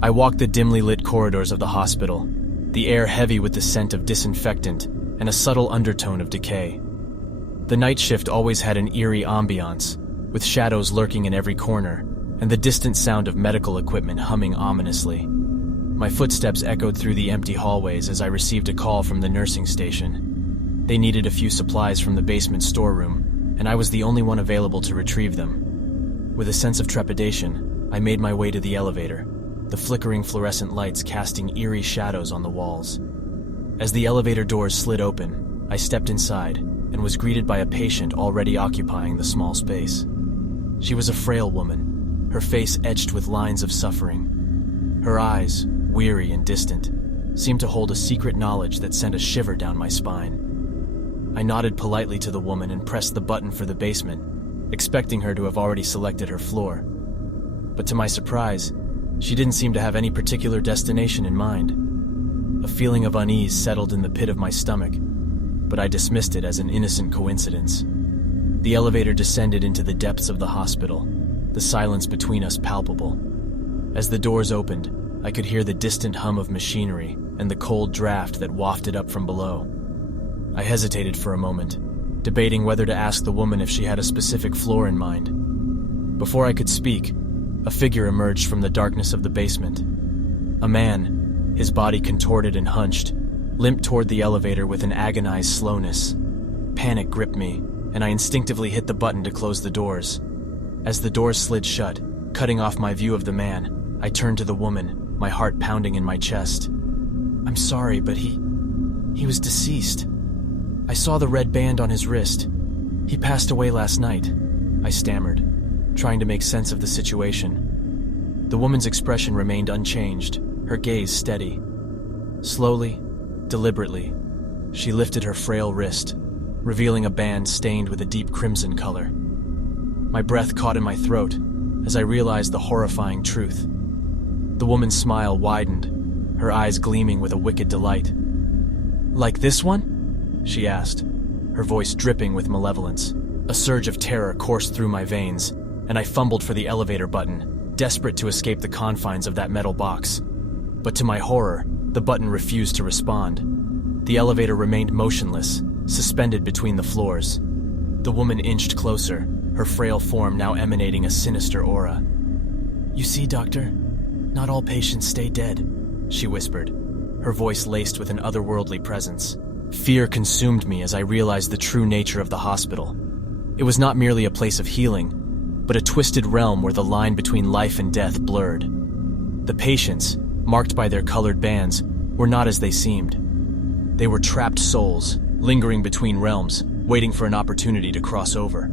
I walked the dimly lit corridors of the hospital, the air heavy with the scent of disinfectant and a subtle undertone of decay. The night shift always had an eerie ambiance, with shadows lurking in every corner and the distant sound of medical equipment humming ominously. My footsteps echoed through the empty hallways as I received a call from the nursing station. They needed a few supplies from the basement storeroom, and I was the only one available to retrieve them. With a sense of trepidation, I made my way to the elevator, the flickering fluorescent lights casting eerie shadows on the walls. As the elevator doors slid open, I stepped inside and was greeted by a patient already occupying the small space. She was a frail woman, her face etched with lines of suffering. Her eyes, weary and distant, seemed to hold a secret knowledge that sent a shiver down my spine. I nodded politely to the woman and pressed the button for the basement, expecting her to have already selected her floor. But to my surprise, she didn't seem to have any particular destination in mind. A feeling of unease settled in the pit of my stomach, but I dismissed it as an innocent coincidence. The elevator descended into the depths of the hospital, the silence between us palpable. As the doors opened, I could hear the distant hum of machinery and the cold draft that wafted up from below. I hesitated for a moment, debating whether to ask the woman if she had a specific floor in mind. Before I could speak, a figure emerged from the darkness of the basement. A man, his body contorted and hunched, limped toward the elevator with an agonized slowness. Panic gripped me, and I instinctively hit the button to close the doors. As the doors slid shut, cutting off my view of the man, I turned to the woman, my heart pounding in my chest. "I'm sorry, but he was deceased. I saw the red band on his wrist. He passed away last night," I stammered, trying to make sense of the situation. The woman's expression remained unchanged, her gaze steady. Slowly, deliberately, she lifted her frail wrist, revealing a band stained with a deep crimson color. My breath caught in my throat as I realized the horrifying truth. The woman's smile widened, her eyes gleaming with a wicked delight. "Like this one?" she asked, her voice dripping with malevolence. A surge of terror coursed through my veins, and I fumbled for the elevator button, desperate to escape the confines of that metal box. But to my horror, the button refused to respond. The elevator remained motionless, suspended between the floors. The woman inched closer, her frail form now emanating a sinister aura. "You see, Doctor, not all patients stay dead," she whispered, her voice laced with an otherworldly presence. Fear consumed me as I realized the true nature of the hospital. It was not merely a place of healing, but a twisted realm where the line between life and death blurred. The patients, marked by their colored bands, were not as they seemed. They were trapped souls, lingering between realms, waiting for an opportunity to cross over.